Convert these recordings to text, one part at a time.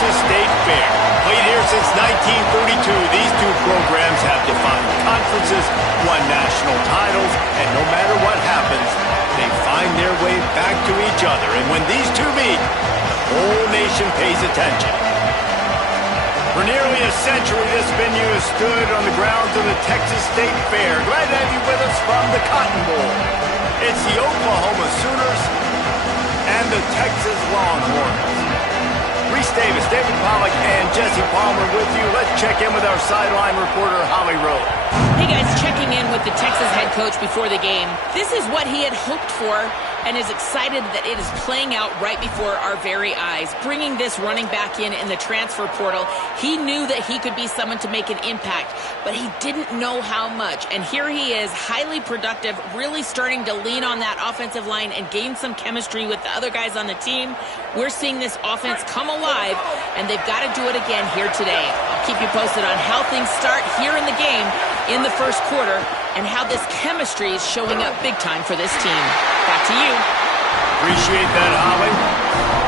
Texas State Fair. Played here since 1932, these two programs have defined conferences, won national titles, and no matter what happens, they find their way back to each other. And when these two meet, the whole nation pays attention. For nearly a century, this venue has stood on the grounds of the Texas State Fair. Glad to have you with us from the Cotton Bowl. It's the Oklahoma Sooners and the Texas Longhorns. Reese Davis, David Pollack, and Jesse Palmer with you. Let's check in with our sideline reporter, Holly Rowe. Hey guys, checking in with the Texas head coach before the game. This is what he had hoped for and is excited that it is playing out right before our very eyes. Bringing this running back in the transfer portal, he knew that he could be someone to make an impact, but he didn't know how much. And here he is, highly productive, really starting to lean on that offensive line and gain some chemistry with the other guys on the team. We're seeing this offense come alive, and they've got to do it again here today. I'll keep you posted on how things start here in the game in the first quarter and how this chemistry is showing up big time for this team. Back to you. Appreciate that, Holly.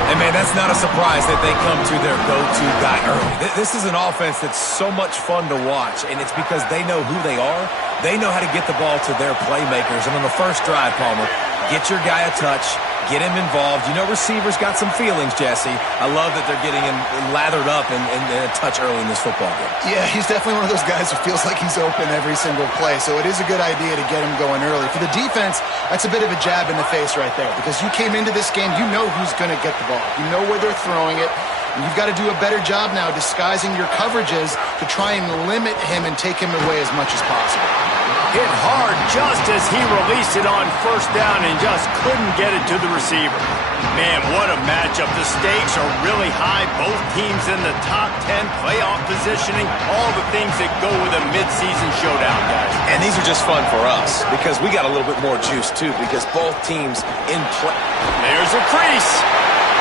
And, man, that's not a surprise that they come to their go-to guy early. This is an offense that's so much fun to watch, and it's because they know who they are. They know how to get the ball to their playmakers. And on the first drive, Palmer, get your guy a touch, get him involved. You know receivers got some feelings, Jesse. I love that they're getting him lathered up and a touch early in this football game. Yeah, he's definitely one of those guys who feels like he's open every single play, so it is a good idea to get him going early. For the defense, that's a bit of a jab in the face right there, because you came into this game, you know who's going to get the ball. You know where they're throwing it, and you've got to do a better job now disguising your coverages to try and limit him and take him away as much as possible. Hit hard just as he released it on first down and just couldn't get it to the receiver. Man, what a matchup. The stakes are really high. Both teams in the top 10, playoff positioning, all the things that go with a midseason showdown, guys. And these are just fun for us because we got a little bit more juice, too, because both teams in play. There's a crease.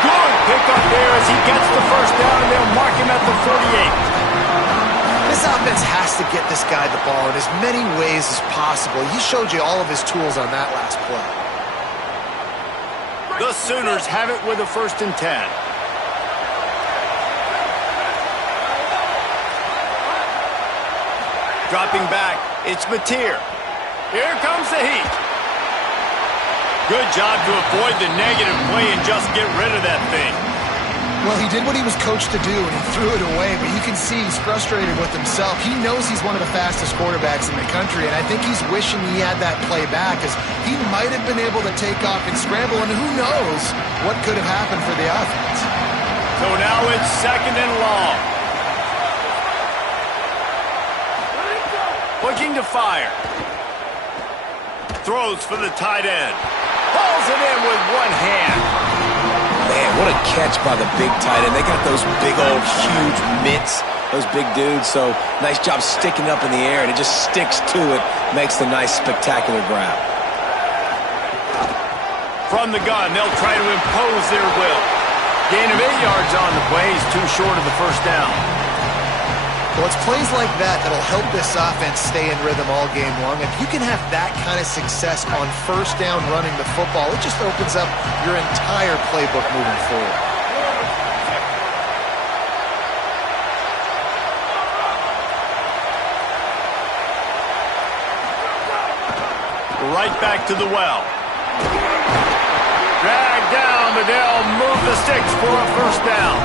Good pick up there as he gets the first down, and they'll mark him at the 48. This offense has to get this guy the ball in as many ways as possible. He showed you all of his tools on that last play. The Sooners have it with a 1st and 10. Dropping back, it's Mateer. Here comes the heat. Good job to avoid the negative play and just get rid of that thing. Well, he did what he was coached to do, and he threw it away, but you can see he's frustrated with himself. He knows he's one of the fastest quarterbacks in the country, and I think he's wishing he had that play back, because he might have been able to take off and scramble, and who knows what could have happened for the offense. So now it's 2nd and long. Looking to fire. Throws for the tight end. Hauls it in with one hand. Man, what a catch by the big tight end. They got those big old huge mitts, those big dudes. So nice job sticking up in the air, and it just sticks to it, makes the nice spectacular grab. From the gun, they'll try to impose their will. Gain of 8 yards on the play. He's too short of the first down. Well, it's plays like that that'll help this offense stay in rhythm all game long. If you can have that kind of success on first down running the football, it just opens up your entire playbook moving forward. Right back to the well. Drag down, but they'll move the sticks for a first down.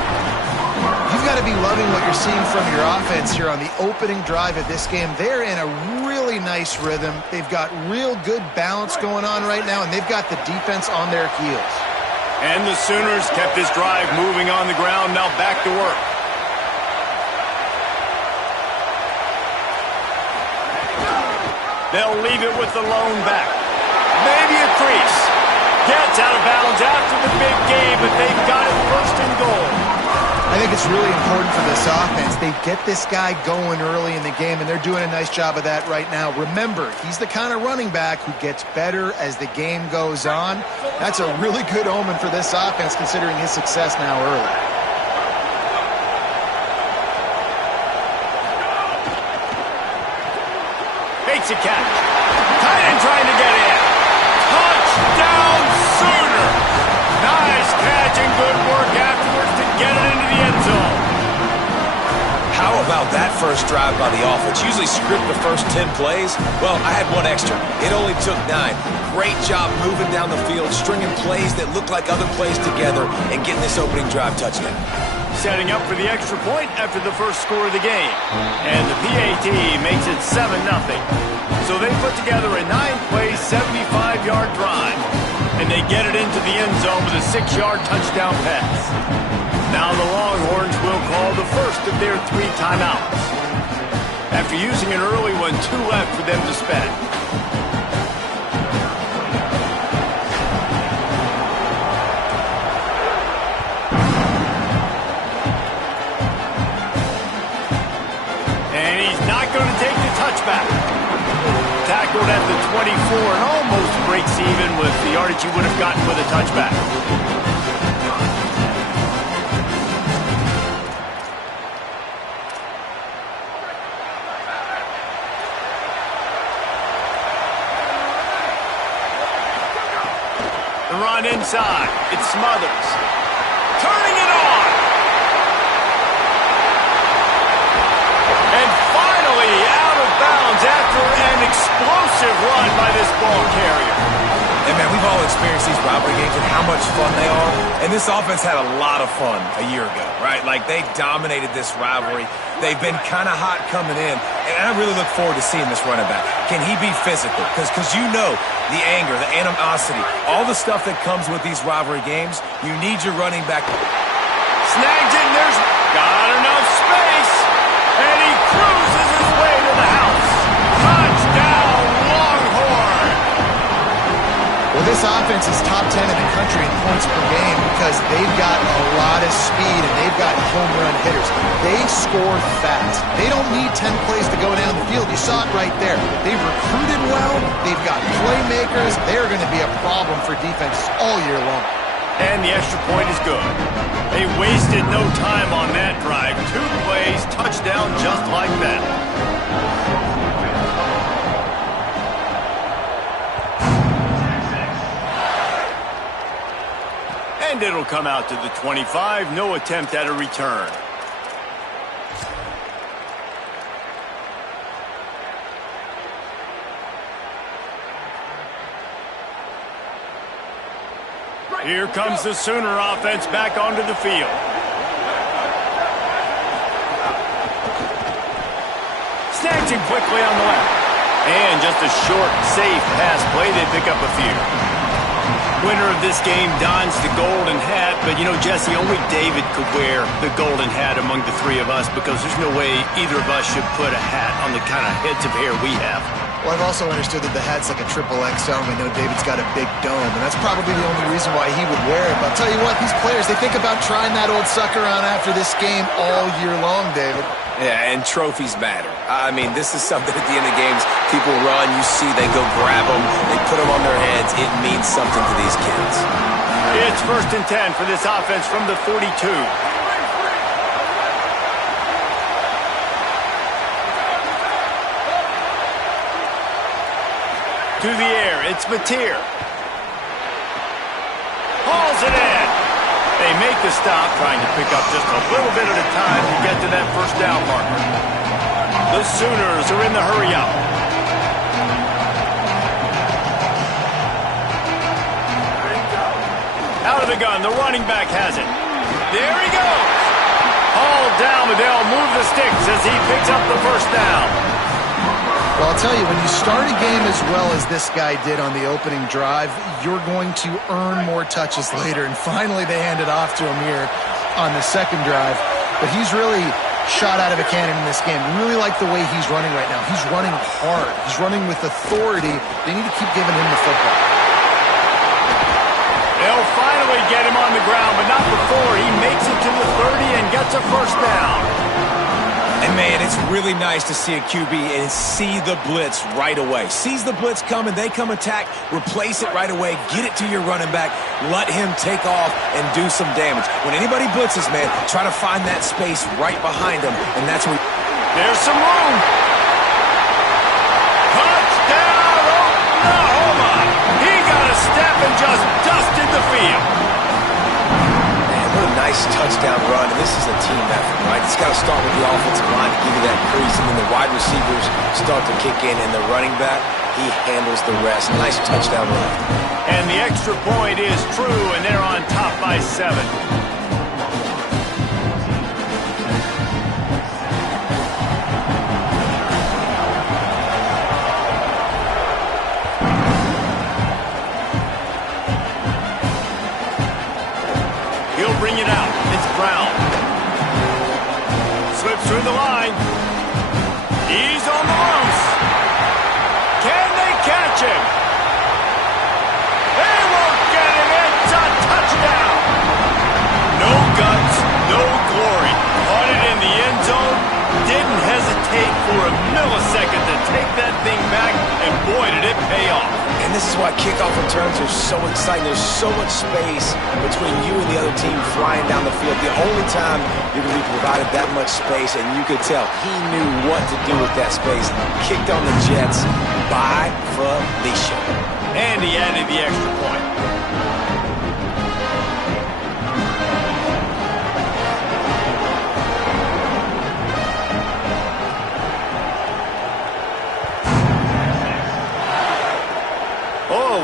You've got to be loving what you're seeing from your offense here on the opening drive of this game. They're in a really nice rhythm. They've got real good balance going on right now, and they've got the defense on their heels. And the Sooners kept this drive moving on the ground. Now back to work. They'll leave it with the lone back. Maybe a crease. Gets out of bounds after the big game, but they've got it 1st and goal. I think it's really important for this offense. They get this guy going early in the game, and they're doing a nice job of that right now. Remember, he's the kind of running back who gets better as the game goes on. That's a really good omen for this offense, considering his success now early. Makes a catch. Tight end trying to get in. Touchdown, Sooner! Nice catch and good work afterwards to get it into the end zone. about that first drive by the offense. Usually script the first 10 plays. Well, I had one extra. It only took 9. Great job moving down the field, stringing plays that looked like other plays together, and getting this opening drive touchdown. Setting up for the extra point after the first score of the game. And the PAT makes it 7-0. So they put together a 9-play, 75-yard drive. And they get it into the end zone with a 6-yard touchdown pass. Now the Longhorns will call the first of their 3 timeouts. After using an early one, 2 left for them to spend. And he's not going to take the touchback. Tackled at the 24 and almost breaks even with the yardage he would have gotten with a touchback. The run inside. It Smothers. Turning it on. And finally out of bounds after an explosive run by this ball carrier. And man, we've all experienced these rivalry games and how much fun they are. And this offense had a lot of fun a year ago, right? Like, they dominated this rivalry. They've been kind of hot coming in. And I really look forward to seeing this running back. Can he be physical? Because you know the anger, the animosity, all the stuff that comes with these rivalry games, you need your running back. Snags it, and there's got enough space. And he cruises his way to the house. Touchdown, Longhorn! Well, this offense is top 10 in the country in points per game because they've got a lot of speed and they've got home run hitters. They score fast. They don't need 10 plays to go down the field. You saw it right there. They've recruited well. They've got playmakers. They're going to be a problem for defenses all year long. And the extra point is good. They wasted no time on that drive. 2 plays, touchdown just like that. And it'll come out to the 25. No attempt at a return. Here comes the Sooner offense back onto the field. Snags him quickly on the left. And just a short, safe pass play. They pick up a few. Winner of this game dons the golden hat, but you know, Jesse, only David could wear the golden hat among the 3 of us because there's no way either of us should put a hat on the kind of heads of hair we have. Well, I've also understood that the hat's like a triple XL. We know David's got a big dome, and that's probably the only reason why he would wear it. But I'll tell you what, these players, they think about trying that old sucker on after this game all year long, David. Yeah, and trophies matter. I mean, this is something at the end of games, people run, you see, they go grab them, they put them on their heads. It means something to these kids. It's 1st and 10 for this offense from the 42. To the air, it's Mateer. Hauls it in. They make the stop, trying to pick up just a little bit at a time to get to that first down marker. The Sooners are in the hurry-up. Out of the gun, the running back has it. There he goes. Hauled down, but they'll move the sticks as he picks up the first down. Well, I'll tell you, when you start a game as well as this guy did on the opening drive, you're going to earn more touches later. And finally, they hand it off to him here on the second drive. But he's really shot out of a cannon in this game. Really like the way he's running right now. He's running hard. He's running with authority. They need to keep giving him the football. They'll finally get him on the ground, but not before he makes it to the 30 and gets a first down. And, man, it's really nice to see a QB and see the blitz right away. Sees the blitz coming, they come attack, replace it right away, get it to your running back, let him take off and do some damage. When anybody blitzes, man, try to find that space right behind them, and that's where... There's some room. Touchdown, Oklahoma! He got a step and just dusted the field. Man, what a Nice touchdown run, and this is a team effort, right? It's got to start with the offensive line to give you that crease, and then the wide receivers start to kick in, and the running back, he handles the rest. Nice touchdown run. And the extra point is true, and they're on top by 7. Bring it out. It's Brown. Slips through the line. He's on the loose. Can they catch him? They won't get him. It's a touchdown. No guts, no glory. Caught it in the end zone. Didn't hesitate for a millisecond to take that thing back, and boy, did it pay off. And this is why kickoff returns are so exciting. There's so much space between you and the other team flying down the field. The only time you're going to be provided that much space, and you could tell he knew what to do with that space. Kicked on the Jets by Felicia. And he added the extra point.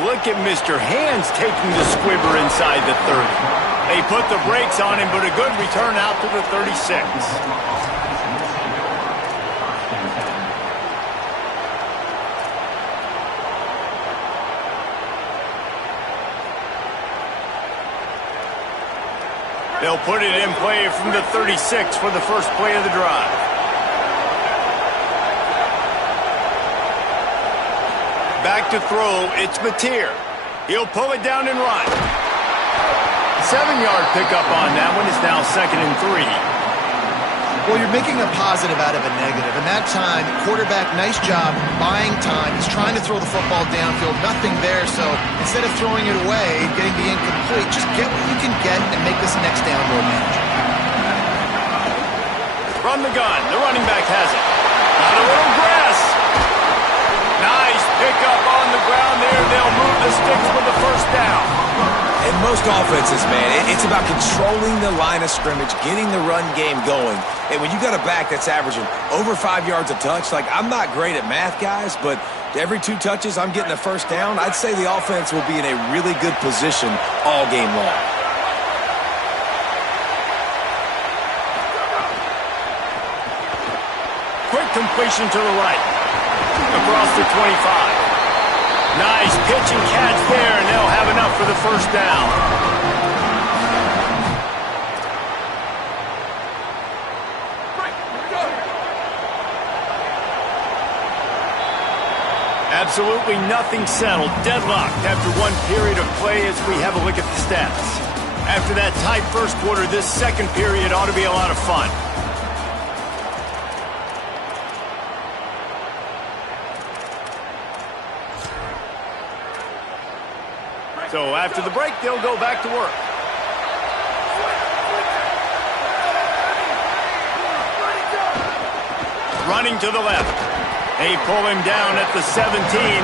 Look at Mr. Hands taking the squibber inside the 30. They put the brakes on him, but a good return out to the 36. They'll put it in play from the 36 for the first play of the drive. Back to throw, it's Mateer. He'll pull it down and run. 7-yard pickup on that one. It's now 2nd and 3. Well, you're making a positive out of a negative. And that time, quarterback, nice job, buying time. He's trying to throw the football downfield. Nothing there, so instead of throwing it away, getting the incomplete, just get what you can get and make this next down more manageable. From the gun, the running back has it. Got a little grass. Nice pickup on the ground there. They'll move the sticks with the first down. And most offenses, man, it's about controlling the line of scrimmage, getting the run game going. And when you got a back that's averaging over 5 yards a touch, like I'm not great at math, guys, but every 2 touches I'm getting a first down, I'd say the offense will be in a really good position all game long. Quick completion to the right. Across the 25. Nice pitch and catch there, and they'll have enough for the first down. Absolutely nothing settled. Deadlocked after one period of play as we have a look at the stats. After that tight first quarter, this second period ought to be a lot of fun. So after the break, they'll go back to work. Running to the left. They pull him down at the 17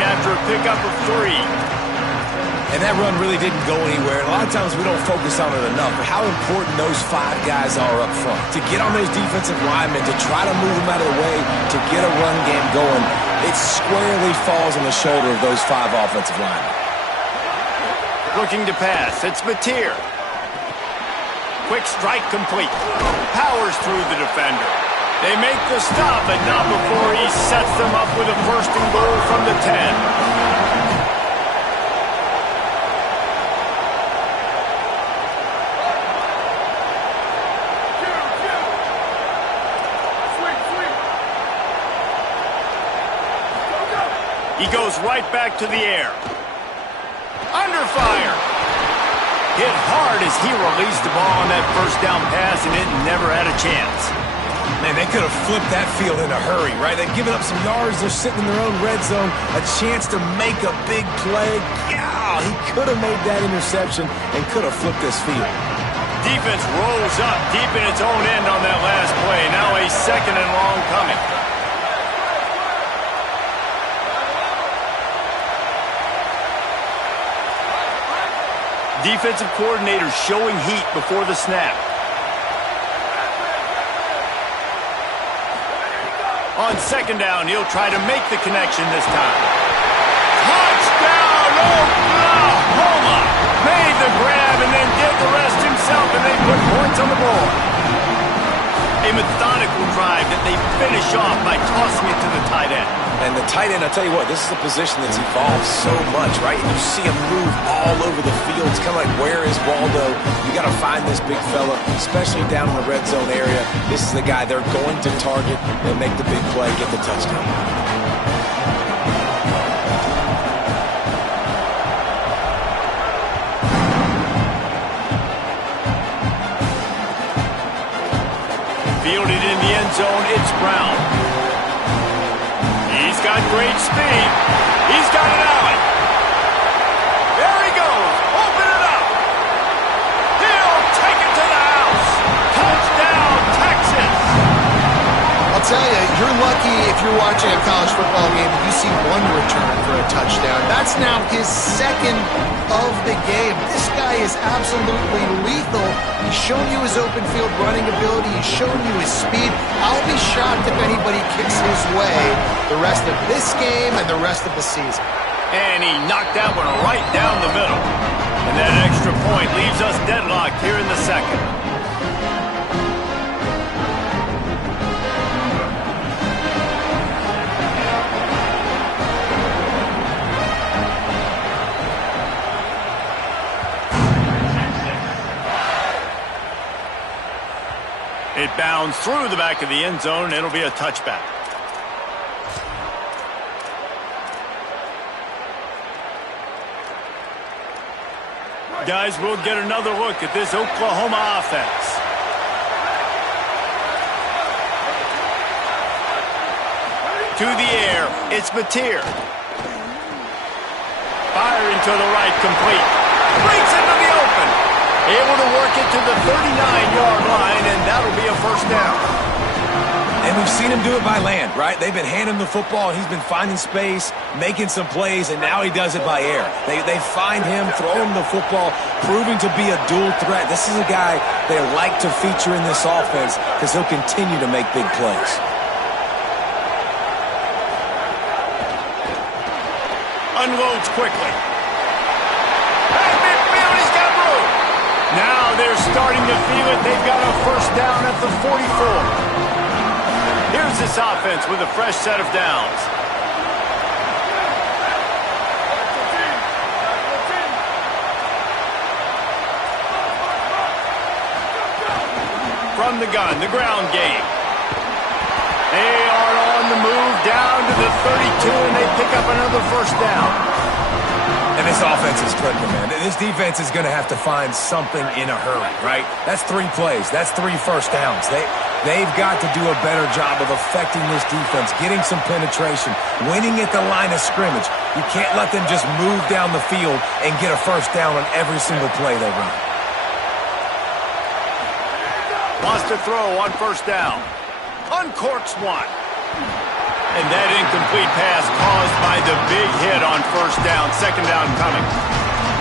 after a pickup of 3. And that run really didn't go anywhere. A lot of times we don't focus on it enough, but how important those 5 guys are up front. To get on those defensive linemen, to try to move them out of the way, to get a run game going, it squarely falls on the shoulder of those 5 offensive linemen. Looking to pass. It's Mateer. Quick strike complete. Powers through the defender. They make the stop, but not before he sets them up with a first and goal from the 10. He goes right back to the air. Under fire. Hit hard as he released the ball on that first down pass, and it never had a chance. Man, they could have flipped that field in a hurry, right? They've given up some yards. They're sitting in their own red zone. A chance to make a big play. Yeah, he could have made that interception and could have flipped this field. Defense rolls up deep in its own end on that last play. Now a 2nd and long coming. Defensive coordinator showing heat before the snap. On second down, he'll try to make the connection this time. Touchdown, Oklahoma! Made the grab and then did the rest himself, and they put points on the board. A methodical drive that they finish off by tossing it to the tight end. And the tight end, I tell you what, this is a position that's evolved so much, right? And you see him move all over the field. It's kind of like, where is Waldo? You got to find this big fella, especially down in the red zone area. This is the guy they're going to target and make the big play, get the touchdown. Fielded in the end zone, it's Brown. He's got great speed. He's got it out. There he goes. Open it up. He'll take it to the house. Touchdown, Texas. I'll tell you, you're lucky if you're watching a college football game and you see one return for a touchdown. That's now his second of the game. This guy is absolutely lethal. He's shown you his open field running ability. He's shown you his speed. I'll be shocked if anybody kicks his way the rest of this game and the rest of the season. And he knocked that one right down the middle. And that extra point leaves us deadlocked here in the second. It bounds through the back of the end zone. It'll be a touchback. Guys, we'll get another look at this Oklahoma offense. To the air, it's Mateer. Firing to the right, complete. Breaks into the open. Able to work it to the 39-yard line, and that'll be a first down. And we've seen him do it by land, right? They've been handing the football. He's been finding space, making some plays, and now he does it by air. They find him, throw him the football, proving to be a dual threat. This is a guy they like to feature in this offense because he'll continue to make big plays. Unloads quickly. He's got room. Now they're starting to feel it. They've got a first down at the 44. Here's this offense with a fresh set of downs. From the gun, the ground game. They are on the move down to the 32, and they pick up another first down. And this offense is critical, man. This defense is going to have to find something in a hurry, right? That's 3 plays. That's 3 first downs. They've got to do a better job of affecting this defense, getting some penetration, winning at the line of scrimmage. You can't let them just move down the field and get a first down on every single play they run. Wants to throw on first down. Uncorks one. And that incomplete pass caused by the big hit on first down. Second down coming.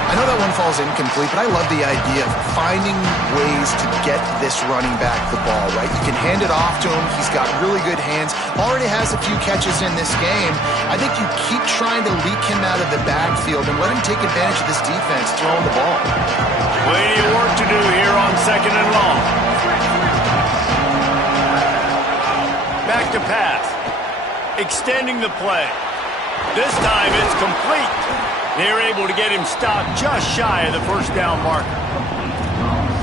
I know that one falls incomplete, but I love the idea of finding ways to get this running back the ball, right? You can hand it off to him. He's got really good hands. Already has a few catches in this game. I think you keep trying to leak him out of the backfield and let him take advantage of this defense throwing the ball. Plenty of work to do here on second and long. Back to pass. Extending the play. This time it's complete. They're able to get him stopped just shy of the first down marker.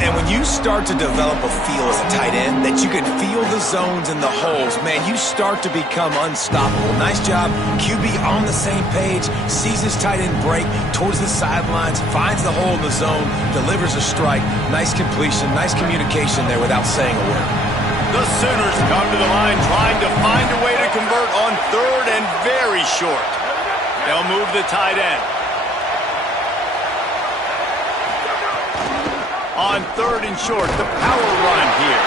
And when you start to develop a feel as a tight end that you can feel the zones and the holes, man, you start to become unstoppable. Nice job. QB on the same page, sees his tight end break towards the sidelines, finds the hole in the zone, delivers a strike. Nice completion, nice communication there without saying a word. The Sooners come to the line trying to find a way to convert on third and very short. They'll move the tight end. On third and short, the power run here.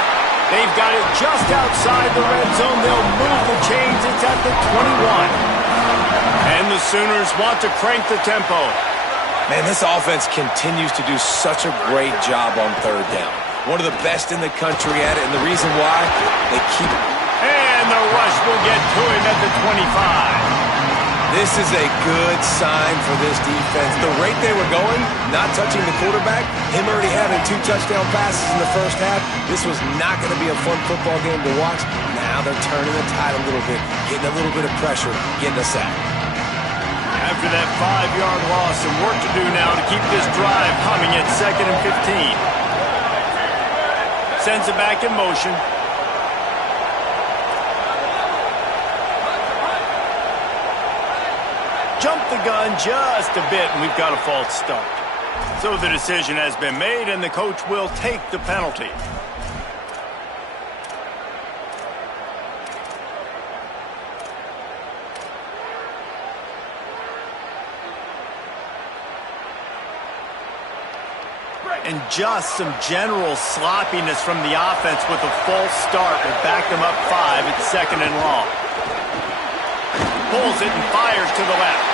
They've got it just outside the red zone. They'll move the chains. It's at the 21. And the Sooners want to crank the tempo. Man, this offense continues to do such a great job on third down. One of the best in the country at it, and the reason why, they keep it. And the rush will get to him at the 25. This is a good sign for this defense. The rate they were going, not touching the quarterback, him already having 2 touchdown passes in the first half, this was not going to be a fun football game to watch. Now they're turning the tide a little bit, getting a little bit of pressure, getting a sack. After that 5-yard loss, some work to do now to keep this drive humming at 2nd and 15. Sends it back in motion. Jump the gun just a bit, and we've got a false start. So the decision has been made, and the coach will take the penalty. And just some general sloppiness from the offense with a false start will back them up 5 at 2nd and long. Pulls it and fires to the left.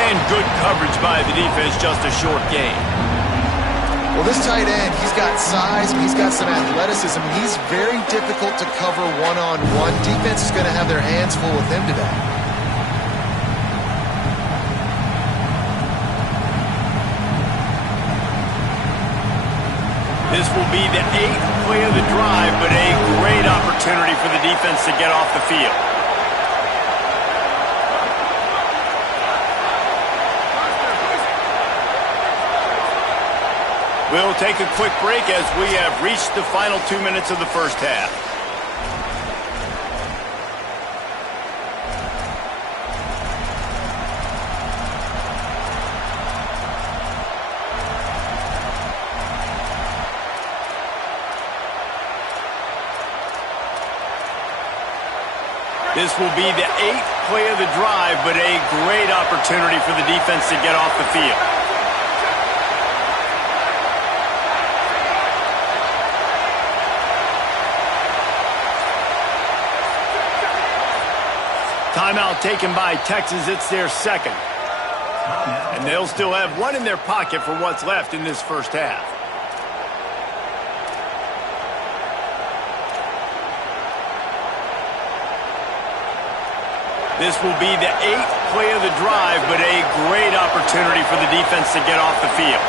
And good coverage by the defense, just a short gain. Well, this tight end, he's got size, he's got some athleticism. He's very difficult to cover one-on-one. Defense is going to have their hands full with him today. This will be the 8th play of the drive, but a great opportunity for the defense to get off the field. We'll take a quick break as we have reached the final 2 minutes of the first half. This will be the 8th play of the drive, but a great opportunity for the defense to get off the field. Timeout taken by Texas. It's their 2nd. And they'll still have 1 in their pocket for what's left in this first half. This will be the 8th play of the drive, but a great opportunity for the defense to get off the field.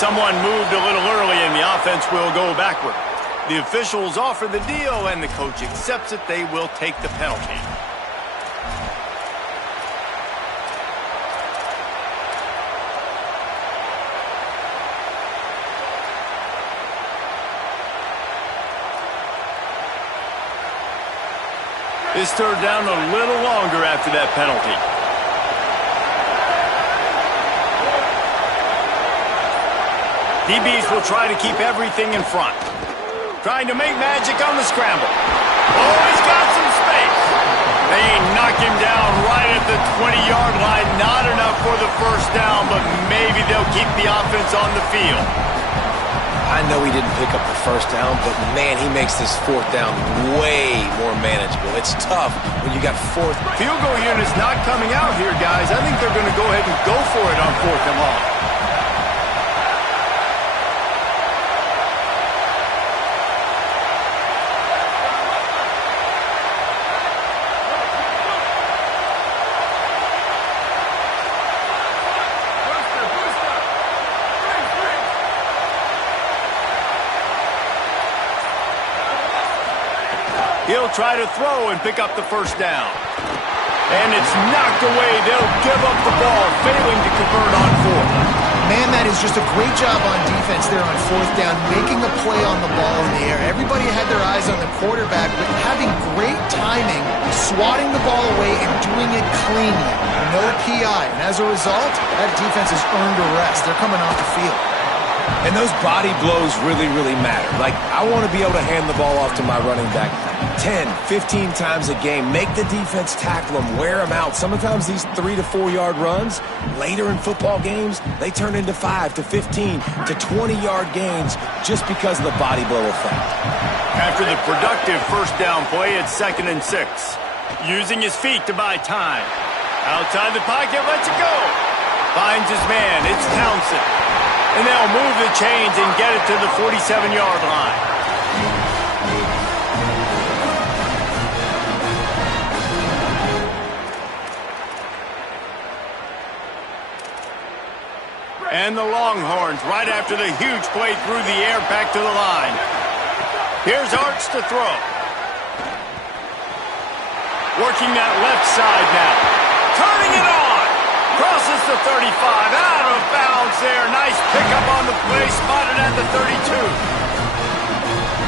Someone moved a little early, and the offense will go backward. The officials offer the deal, and the coach accepts it. They will take the penalty. This third down a little longer after that penalty. DBs will try to keep everything in front. Trying to make magic on the scramble. Oh, he's got some space. They knock him down right at the 20-yard line. Not enough for the first down, but maybe they'll keep the offense on the field. I know he didn't pick up the first down, but man, he makes this 4th down way more manageable. It's tough when you got 4th. Field goal unit's not coming out here, guys. I think they're going to go ahead and go for it on 4th and long. He'll try to throw and pick up the first down. And it's knocked away. They'll give up the ball, failing to convert on 4th. Man, that is just a great job on defense there on 4th down, making a play on the ball in the air. Everybody had their eyes on the quarterback, but having great timing, swatting the ball away and doing it cleanly. No PI. And as a result, that defense has earned a rest. They're coming off the field. And those body blows really, really matter. Like, I want to be able to hand the ball off to my running back 10, 15 times a game. Make the defense tackle them, wear them out. Sometimes these 3 to 4 yard runs, later in football games, they turn into 5 to 15 to 20-yard gains just because of the body blow effect. After the productive first down play, it's 2nd and 6. Using his feet to buy time. Outside the pocket, lets it go. Finds his man, it's Townsend. And they'll move the chains and get it to the 47-yard line. And the Longhorns, right after the huge play through the air, back to the line. Here's Arch to throw. Working that left side now. Turning it on. Crosses the 35. Out of bounds there. Nice pickup on the play. Spotted at the 32.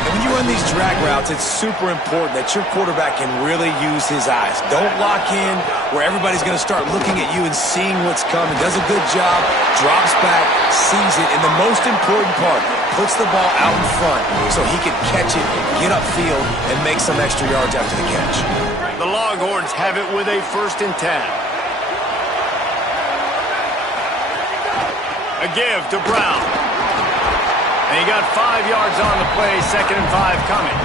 And when you run these drag routes, it's super important that your quarterback can really use his eyes. Don't lock in where everybody's going to start looking at you and seeing what's coming. Does a good job, drops back, sees it, and the most important part, puts the ball out in front so he can catch it, get upfield, and make some extra yards after the catch. The Longhorns have it with a 1st and 10. A give to Brown. And he got 5 yards on the play, 2nd and 5 coming.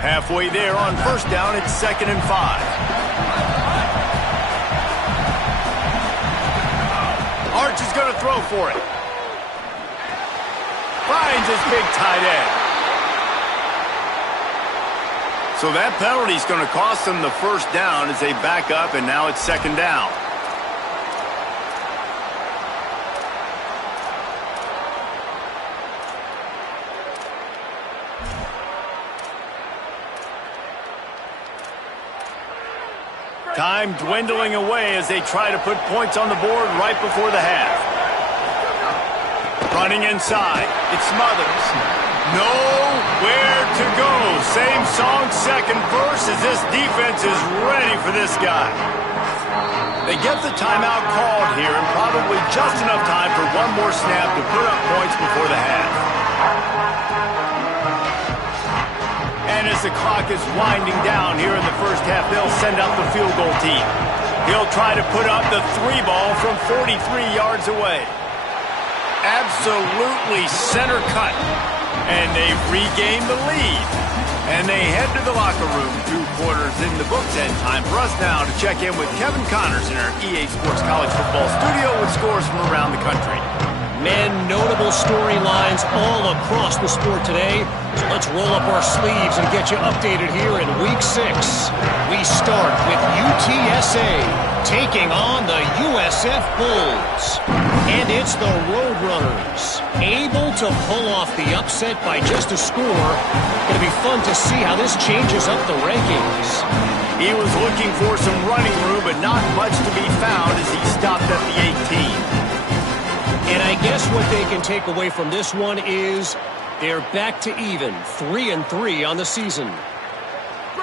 Halfway there on 1st down, it's 2nd and 5. Arch is going to throw for it. Finds his big tight end. So that penalty is going to cost them the 1st down as they back up, and now it's 2nd down. Time dwindling away as they try to put points on the board right before the half. Running inside. It's Smothers. Nowhere to go. Same song, 2nd verse, as this defense is ready for this guy. They get the timeout called here, and probably just enough time for one more snap to put up points before the half. And as the clock is winding down here in the 1st half, they'll send out the field goal team. He'll try to put up the 3 ball from 43 yards away. Absolutely center cut. And they've regained the lead. And they head to the locker room. 2 quarters in the books, and time for us now to check in with Kevin Connors in our EA Sports College Football studio with scores from around the country. Men, notable storylines all across the sport today. So let's roll up our sleeves and get you updated here in Week 6. We start with UTSA taking on the USF Bulls. And it's the Roadrunners, able to pull off the upset by just a score. Going to be fun to see how this changes up the rankings. He was looking for some running room, but not much to be found as he stopped at the 18. And I guess what they can take away from this one is they're back to even, 3-3 on the season.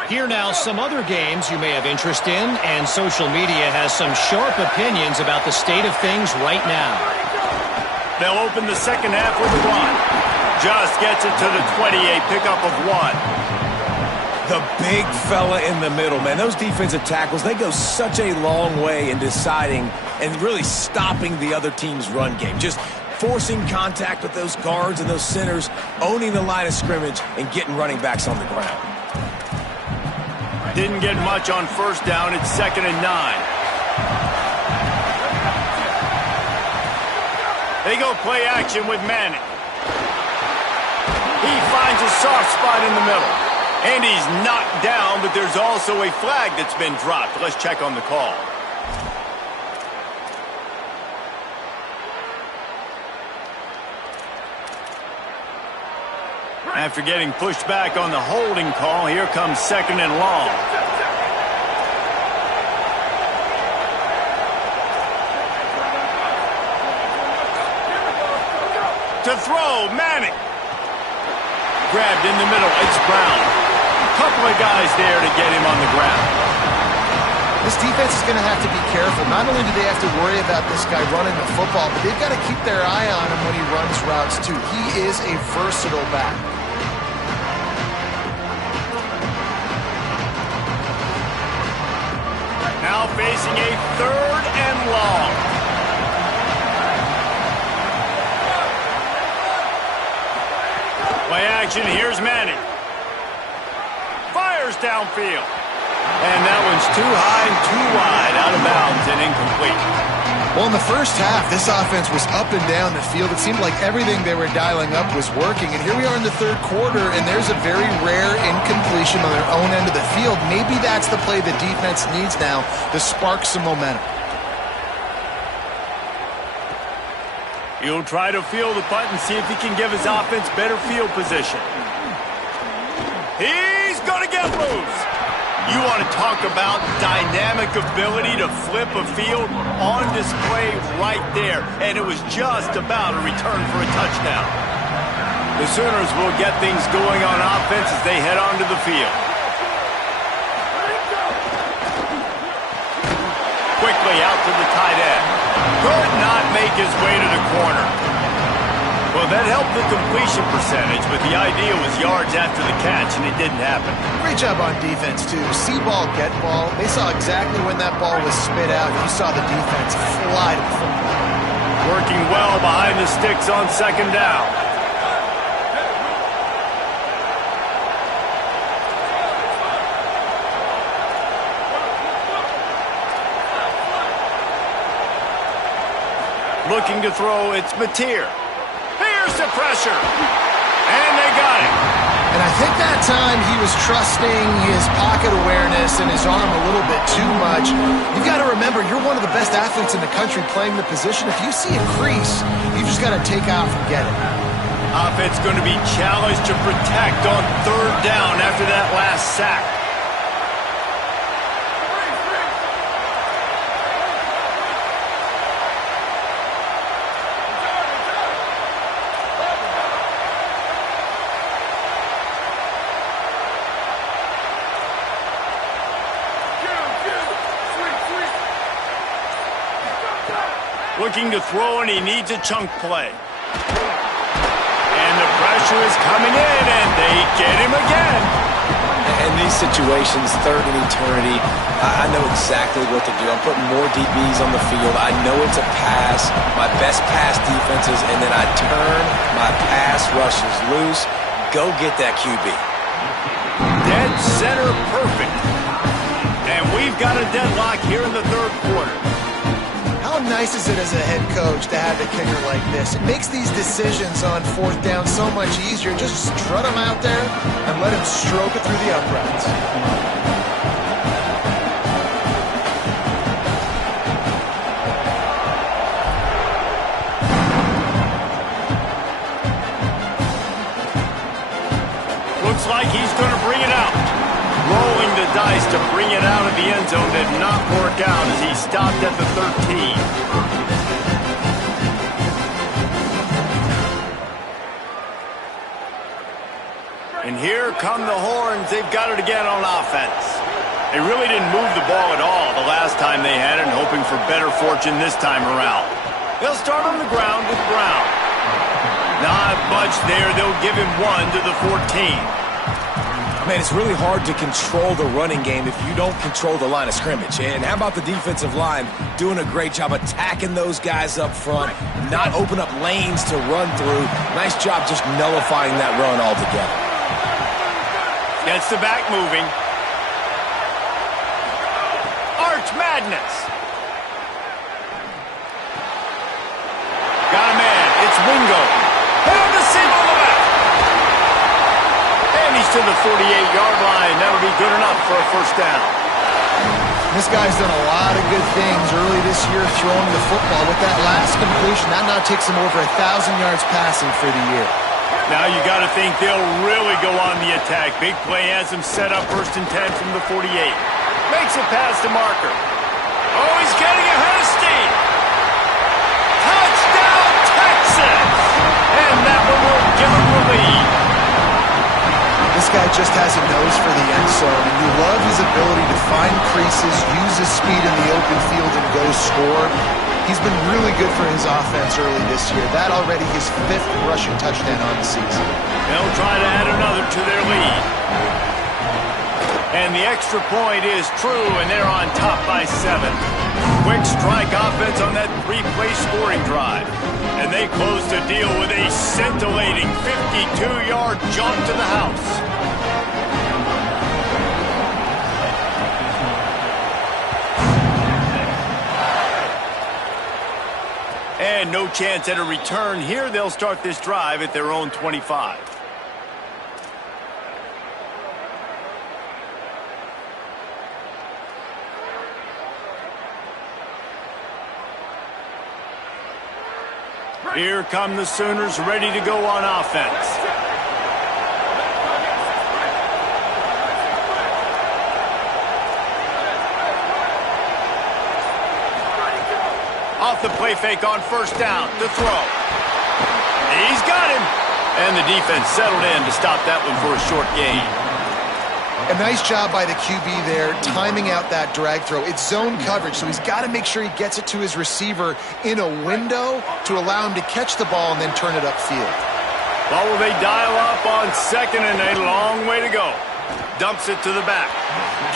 Here now, some other games you may have interest in, and social media has some sharp opinions about the state of things right now. They'll open the 2nd half with a run. Just gets it to the 20, a pickup of 1. The big fella in the middle, man. Those defensive tackles, they go such a long way in deciding and really stopping the other team's run game. Just forcing contact with those guards and those centers, owning the line of scrimmage, and getting running backs on the ground. Didn't get much on 1st down. It's 2nd and 9. They go play action with Manning. He finds a soft spot in the middle. And he's knocked down, but there's also a flag that's been dropped. Let's check on the call. After getting pushed back on the holding call, here comes 2nd and long. To throw, Manning. Grabbed in the middle, it's Brown. Couple of guys there to get him on the ground. This defense is going to have to be careful. Not only do they have to worry about this guy running the football, but they've got to keep their eye on him when he runs routes too. He is a versatile back. Now facing a 3rd and long. Play action, here's Manning. Fires downfield. And that one's too high and too wide, out of bounds and incomplete. Well, in the first half, this offense was up and down the field. It seemed like everything they were dialing up was working. And here we are in the 3rd quarter, and there's a very rare incompletion on their own end of the field. Maybe that's the play the defense needs now to spark some momentum. He'll try to field the punt and see if he can give his offense better field position. He's going to get loose. You want to talk about dynamic ability to flip a field on display right there. And it was just about a return for a touchdown. The Sooners will get things going on offense as they head onto the field. Quickly out to the tight end. Could not make his way to the corner. Well, that helped the completion percentage, but the idea was yards after the catch, and it didn't happen. Great job on defense, too. See ball, get ball. They saw exactly when that ball was spit out. You saw the defense fly to the football. Working well behind the sticks on 2nd down. Looking to throw, it's Mateer. Here's the pressure. And they got it. And I think that time he was trusting his pocket awareness and his arm a little bit too much. You've got to remember, you're one of the best athletes in the country playing the position. If you see a crease, you've just got to take off and get it. Offense going to be challenged to protect on 3rd down after that last sack. Looking to throw, and he needs a chunk play. And the pressure is coming in, and they get him again. In these situations, 3rd and eternity, I know exactly what to do. I'm putting more DBs on the field. I know it's a pass, my best pass defenses, and then I turn my pass rushes loose. Go get that QB. Dead center perfect. And we've got a deadlock here in the 3rd quarter. How nice is it as a head coach to have a kicker like this? It makes these decisions on 4th down so much easier. Just strut him out there and let him stroke it through the uprights. Looks like he's going to bring it out. Rolling the dice to bring it out of the end zone did not work out as he stopped at the 13. And here come the horns. They've got it again on offense. They really didn't move the ball at all the last time they had it, hoping for better fortune this time around. They'll start on the ground with Brown. Not much there. They'll give him 1 to the 14. Man, it's really hard to control the running game if you don't control the line of scrimmage. And how about the defensive line doing a great job attacking those guys up front, not open up lanes to run through. Nice job just nullifying that run altogether. Gets the back moving. Arch Madness. Got a man. It's Wingo. Hit on the seam on the back. And he's to the 48-yard line. That'll be good enough for a 1st down. This guy's done a lot of good things early this year throwing the football. With that last completion, that now takes him over 1,000 yards passing for the year. Now you got to think they'll really go on the attack. Big play has him set up 1st and 10 from the 48. Makes it past the marker. Oh, he's getting ahead of steam. Touchdown, Texas! And that one will give him the lead. This guy just has a nose for the end zone, and you love his ability to find creases, use his speed in the open field, and go score. He's been really good for his offense early this year. That already his 5th rushing touchdown on the season. They'll try to add another to their lead. And the extra point is true, and they're on top by 7. Quick strike offense on that 3-play scoring drive. And they close the deal with a scintillating 52-yard jaunt to the house. And no chance at a return here. They'll start this drive at their own 25. Here come the Sooners, ready to go on offense. Off the play fake on first down to throw. He's got him. And the defense settled in to stop that one for a short gain. A nice job by the QB there, timing out that drag throw. It's zone coverage, so he's got to make sure he gets it to his receiver in a window to allow him to catch the ball and then turn it upfield. Well, will they dial up on second and a long way to go? Dumps it to the back.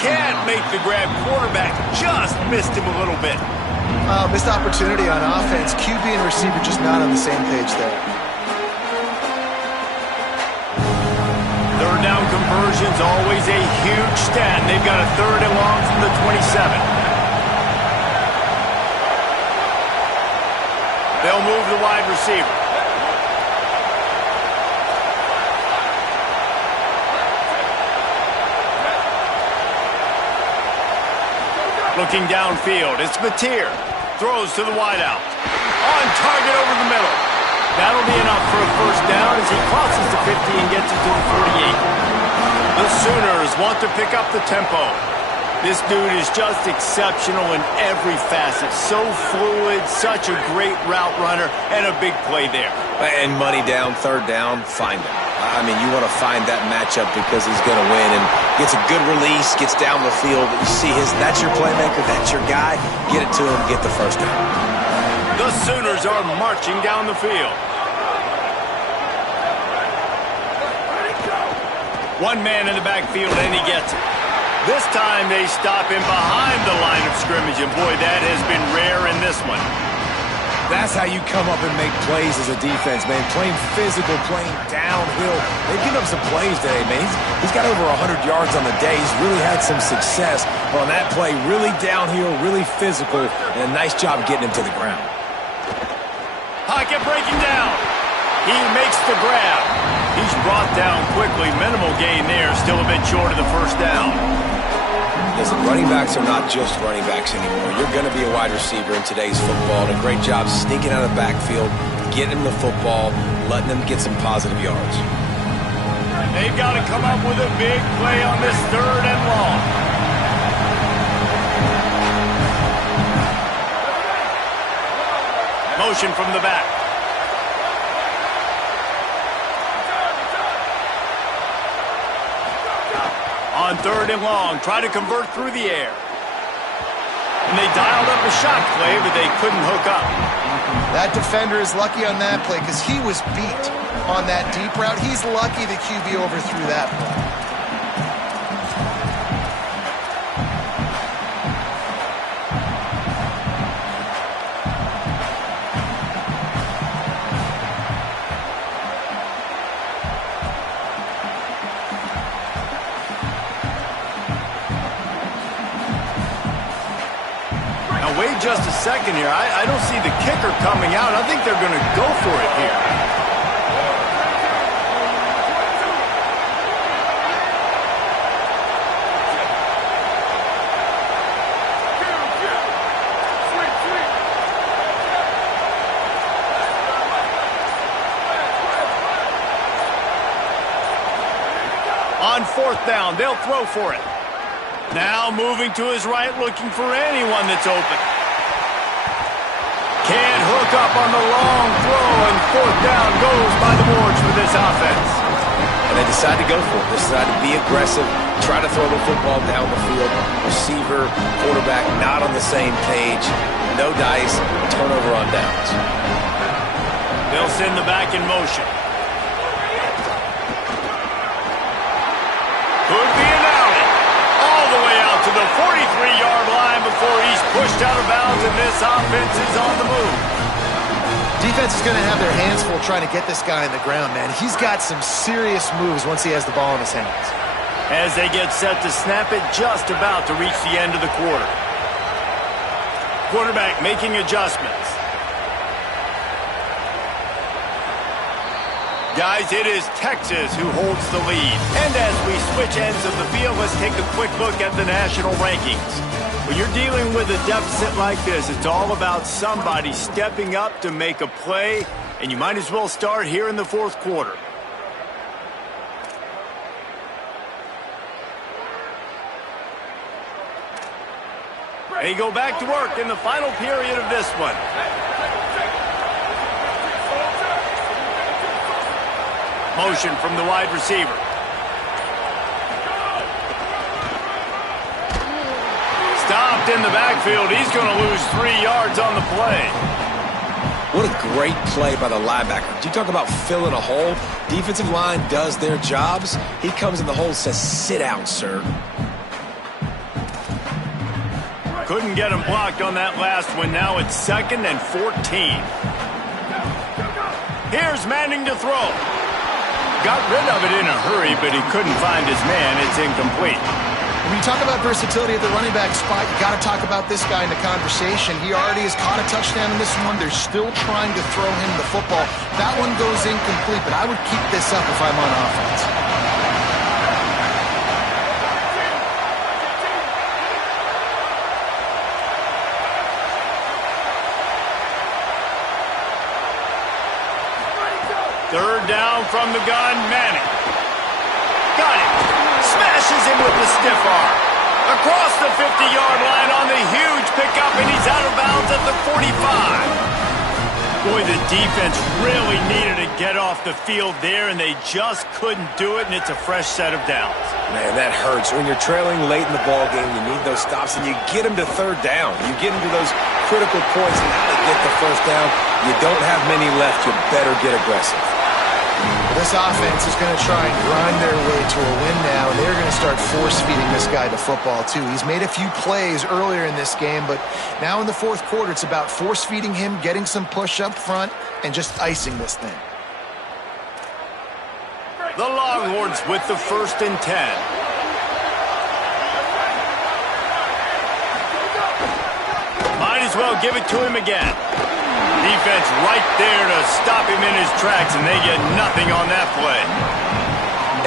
Can't make the grab. Quarterback just missed him a little bit. Missed opportunity on offense. QB and receiver just not on the same page there. Third down conversion's always a huge stat. They've got a 3rd and long from the 27. They'll move the wide receiver. Looking downfield, it's Mateer. Throws to the wideout. On target over the middle. That'll be enough for a first down as he crosses the 50 and gets it to the 48. The Sooners want to pick up the tempo. This dude is just exceptional in every facet. So fluid, such a great route runner, and a big play there. And money down, 3rd down, find him. I mean, you want to find that matchup because he's going to win and gets a good release, gets down the field. You see that's your playmaker, that's your guy. Get it to him, get the first down. The Sooners are marching down the field. One man in the backfield, and he gets it. This time they stop him behind the line of scrimmage, and boy, that has been rare in this one. That's how you come up and make plays as a defense, man. Playing physical, playing downhill. They've given up some plays today, man. He's got over 100 yards on the day. He's really had some success. But on that play, really downhill, really physical, and a nice job getting him to the ground. Pocket breaking down. He makes the grab. He's brought down quickly. Minimal gain there. Still a bit short of the first down. Listen, running backs are not just running backs anymore. You're going to be a wide receiver in today's football. And a great job sneaking out of the backfield, getting him the football, letting him get some positive yards. They've got to come up with a big play on this 3rd and long. Motion from the back. On 3rd and long, try to convert through the air. And they dialed up a shot play, but they couldn't hook up. That defender is lucky on that play because he was beat on that deep route. He's lucky the QB overthrew that play. Wait just a second here. I don't see the kicker coming out. I think they're going to go for it here. On 4th down, they'll throw for it. Now moving to his right, looking for anyone that's open. Can't hook up on the long throw, and 4th down goes by the boards for this offense. And they decide to go for it. They decide to be aggressive, try to throw the football down the field. Receiver, quarterback, not on the same page. No dice, turnover on downs. They'll send the back in motion. Could be an outing. All the way out to the 43-yard line before he's pushed out of bounds, and this offense is on the move. Defense is going to have their hands full trying to get this guy on the ground, man. He's got some serious moves once he has the ball in his hands. As they get set to snap it, just about to reach the end of the quarter. Quarterback making adjustments. Guys, it is Texas who holds the lead. And as we switch ends of the field, let's take a quick look at the national rankings. When you're dealing with a deficit like this, it's all about somebody stepping up to make a play, and you might as well start here in the fourth quarter. They go back to work in the final period of this one. Motion from the wide receiver. Stopped in the backfield. He's going to lose 3 yards on the play. What a great play by the linebacker. You talk about filling a hole. Defensive line does their jobs. He comes in the hole and says, sit down, sir. Couldn't get him blocked on that last one. Now it's 2nd and 14. Here's Manning to throw. Got rid of it in a hurry, but he couldn't find his man. It's incomplete. When you talk about versatility at the running back spot, you got to talk about this guy in the conversation. He already has caught a touchdown in this one. They're still trying to throw him the football. That one goes incomplete, but I would keep this up if I'm on offense. Third down from the gun, Manning. Got it. Smashes him with the stiff arm. Across the 50-yard line on the huge pickup, and he's out of bounds at the 45. Boy, the defense really needed to get off the field there, and they just couldn't do it, and it's a fresh set of downs. Man, that hurts. When you're trailing late in the ball game, you need those stops, and you get them to third down. You get them to those critical points, and now they get the first down. You don't have many left. You better get aggressive. This offense is going to try and grind their way to a win now. They're going to start force-feeding this guy the football, too. He's made a few plays earlier in this game, but now in the fourth quarter, it's about force-feeding him, getting some push up front, and just icing this thing. The Longhorns with the 1st and 10. Might as well give it to him again. Defense right there to stop him in his tracks, and they get nothing on that play.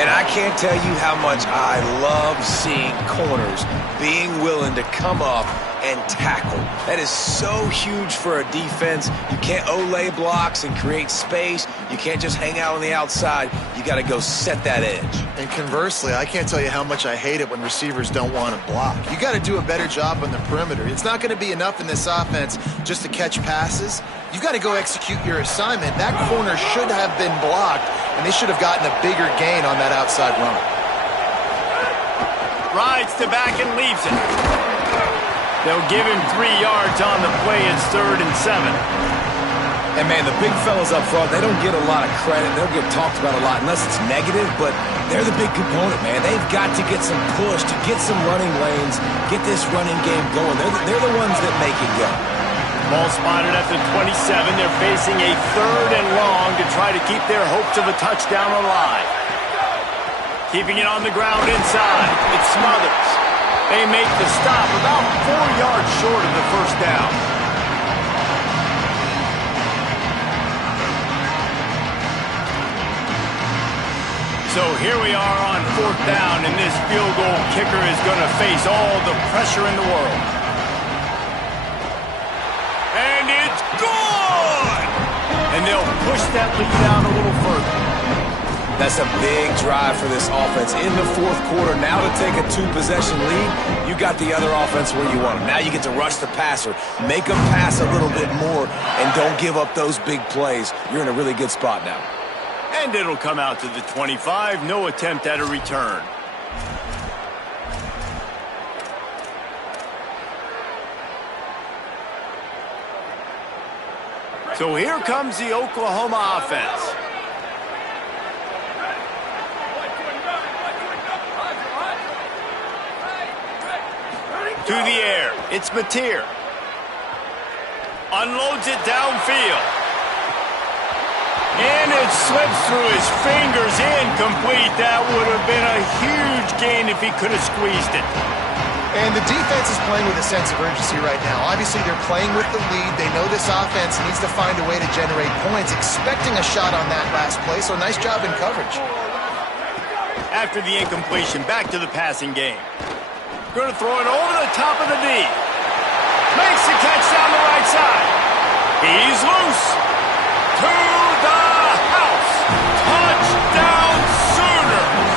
And I can't tell you how much I love seeing corners being willing to come up and tackle. That is so huge for a defense. You can't Olay blocks and create space. You can't just hang out on the outside. You got to go set that edge. And conversely, I can't tell you how much I hate it when receivers don't want to block. You got to do a better job on the perimeter. It's not going to be enough in this offense just to catch passes. You got to go execute your assignment. That corner should have been blocked, and they should have gotten a bigger gain on that outside run. Rides to back and leaves it. They'll give him 3 yards on the play. It's 3rd and 7. And, man, the big fellas up front, they don't get a lot of credit. They don't get talked about a lot unless it's negative, but they're the big component, man. They've got to get some push, to get some running lanes, get this running game going. They're the ones that make it go. Ball spotted at the 27. They're facing a 3rd and long to try to keep their hopes of a touchdown alive. Keeping it on the ground inside. It's Smothers. They make the stop about 4 yards short of the first down. So here we are on 4th down, and this field goal kicker is going to face all the pressure in the world. And it's good! And they'll push that lead down a little further. That's a big drive for this offense in the fourth quarter. Now to take a 2-possession lead, you got the other offense where you want them. Now you get to rush the passer, make them pass a little bit more, and don't give up those big plays. You're in a really good spot now. And it'll come out to the 25. No attempt at a return. So here comes the Oklahoma offense. To the air. It's Mateer. Unloads it downfield. And it slips through his fingers. Incomplete. That would have been a huge gain if he could have squeezed it. And the defense is playing with a sense of urgency right now. Obviously, they're playing with the lead. They know this offense needs to find a way to generate points, expecting a shot on that last play, so nice job in coverage. After the incompletion, back to the passing game. Going to throw it over the top of the knee. Makes the catch down the right side. He's loose. To the house. Touchdown Sooners.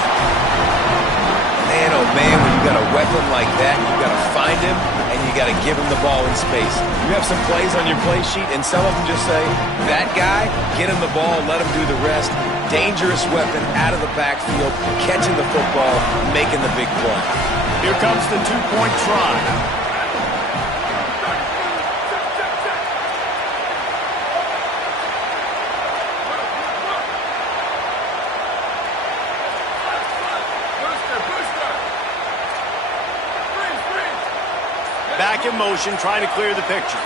Man, oh man, when you got a weapon like that, you got to find him and you got to give him the ball in space. You have some plays on your play sheet, and some of them just say, that guy, get him the ball, let him do the rest. Dangerous weapon out of the backfield, catching the football, making the big play. Here comes the two-point try. Back in motion, trying to clear the picture.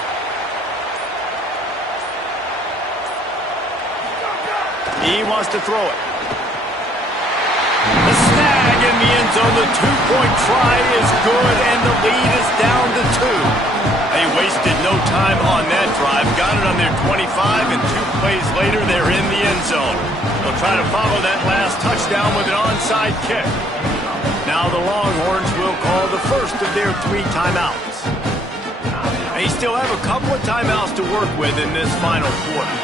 He wants to throw it. The snag in the end zone. The two-point try is good, and the lead is down to 2. They wasted no time on that drive. Got it on their 25, and 2 plays later, they're in the end zone. They'll try to follow that last touchdown with an onside kick. Now the Longhorns will call the first of their 3 timeouts. They still have a couple of timeouts to work with in this final quarter.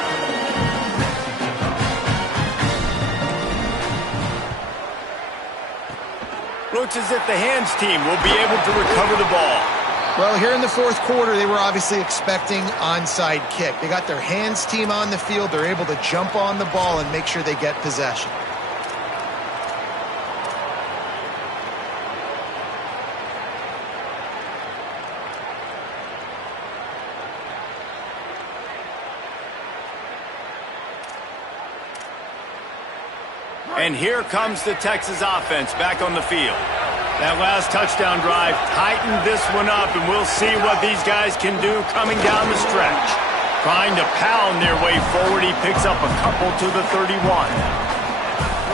Looks as if the hands team will be able to recover the ball. Well, here in the fourth quarter, they were obviously expecting onside kick. They got their hands team on the field. They're able to jump on the ball and make sure they get possession. And here comes the Texas offense back on the field. That last touchdown drive tightened this one up, and we'll see what these guys can do coming down the stretch. Trying to pound their way forward, he picks up a couple to the 31.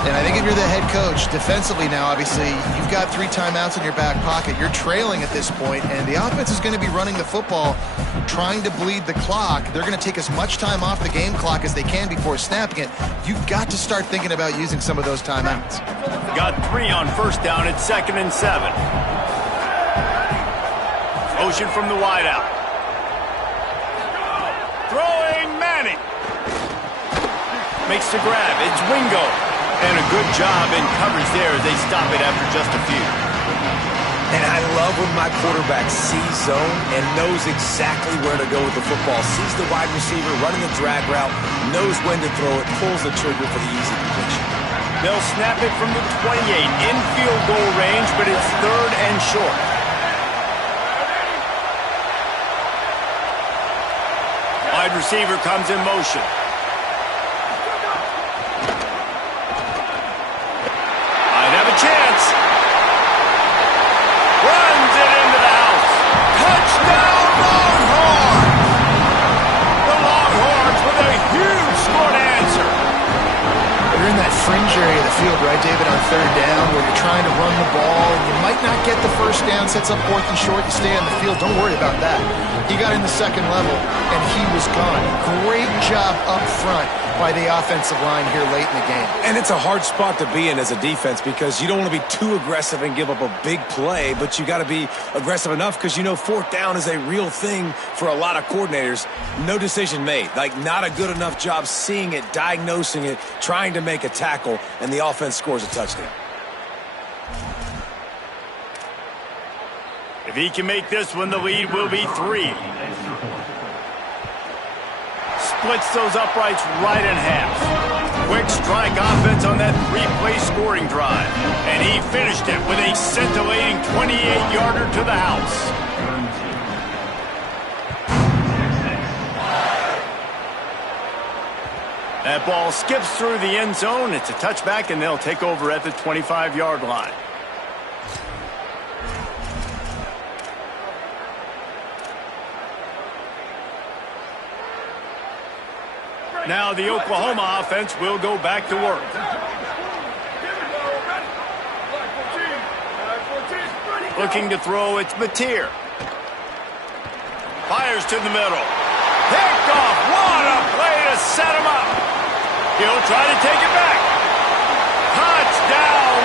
And I think if you're the head coach, defensively now, obviously, you've got 3 timeouts in your back pocket. You're trailing at this point, and the offense is going to be running the football, trying to bleed the clock. They're going to take as much time off the game clock as they can before snapping it. You've got to start thinking about using some of those timeouts. Got 3 on first down at 2nd and 7. Motion from the wideout. Throwing Manning. Makes the grab. It's Wingo. And a good job in coverage there as they stop it after just a few. And I love when my quarterback sees zone and knows exactly where to go with the football. Sees the wide receiver running the drag route, knows when to throw it, pulls the trigger for the easy completion. They'll snap it from the 28 in field goal range, but it's 3rd and short. Wide receiver comes in motion. Chance. Runs it into the house. Touchdown Longhorns! The Longhorns with a huge scored answer. You're in that fringe area of the field, right, David, on 3rd down, where you're trying to run the ball, and you might not get the first down, sets up 4th and short, you stay on the field. Don't worry about that. He got in the 2nd level, and he was gone. Great job up front by the offensive line here late in the game. And it's a hard spot to be in as a defense because you don't want to be too aggressive and give up a big play, but you got to be aggressive enough because you know 4th down is a real thing for a lot of coordinators. No decision made. Like, not a good enough job seeing it, diagnosing it, trying to make a tackle, and the offense scores a touchdown. If he can make this one, the lead will be 3. Splits those uprights right in half. quick strike offense on that three-play scoring drive. And he finished it with a scintillating 28-yarder to the house. That ball skips through the end zone. It's a touchback, and they'll take over at the 25-yard line. Now the Oklahoma offense will go back to work. Looking to throw, it's Mateer. Fires to the middle. Picked off. What a play to set him up. He'll try to take it back. Touchdown,